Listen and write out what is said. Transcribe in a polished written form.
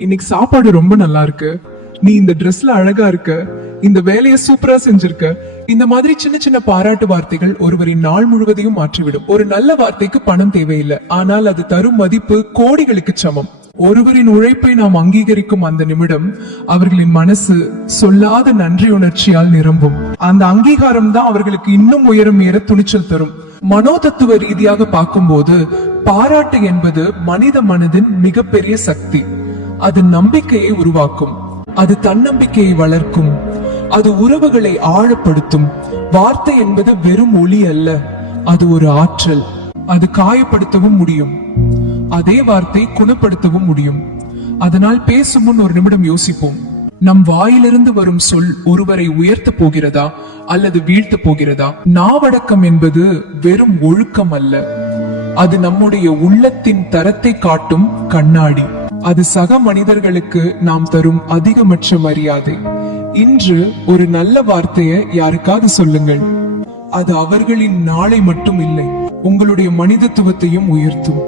இன்னைக்கு சாப்பாடு ரொம்ப நல்லா இருக்கு, நீ இந்த ட்ரெஸ்ல அழகா இருக்க, இந்த வேலையை சூப்பரா செஞ்சிருக்க. இந்த மாதிரி சின்ன சின்ன பாராட்டு வார்த்தைகள் ஒருவரின் நாள் முழுவதையும் மாற்றிவிடும். ஒரு நல்ல வார்த்தைக்கு பணம் தேவையில்லை, ஆனால் அது தரும் மதிப்பு கோடிகளுக்கு சமம். ஒருவரின் உழைப்பை நாம் அங்கீகரிக்கும் அந்த நிமிடம் அவர்களின் மனசு சொல்லாத நன்றி உணர்ச்சியால் நிரம்பும். அந்த அங்கீகாரம் தான் அவர்களுக்கு இன்னும் உயரம் ஏற துணிச்சல் தரும். மனோதத்துவ ரீதியாக பார்க்கும்போது பாராட்டு என்பது மனித மனதின் மிகப்பெரிய சக்தி. அது நம்பிக்கையை உருவாக்கும், அது தன்னம்பிக்கையை வளர்க்கும், அது உறவுகளை ஆழப்படுத்தும். வார்த்தை என்பது வெறும் ஒலி அல்ல, அது ஒரு ஆற்றல். அது காயப்படுத்தவும் முடியும், அதே வார்த்தை குணப்படுத்தவும் முடியும். அதனால் பேசும் முன் ஒரு நிமிடம் யோசிப்போம். நம் வாயிலிருந்து வரும் சொல் ஒருவரை உயர்த்த போகிறதா அல்லது வீழ்த்த போகிறதா? நாவடக்கம் என்பது வெறும் ஒழுக்கம் அல்ல, அது நம்முடைய உள்ளத்தின் தரத்தை காட்டும் கண்ணாடி. அது சக மனிதர்களுக்கு நாம் தரும் அதிகபட்ச மரியாதை. இன்று ஒரு நல்ல வார்த்தையை யாருக்காவது சொல்லுங்கள். அது அவர்களின் நாளை மட்டும் இல்லை, உங்களுடைய மனிதத்துவத்தையும் உயர்த்தும்.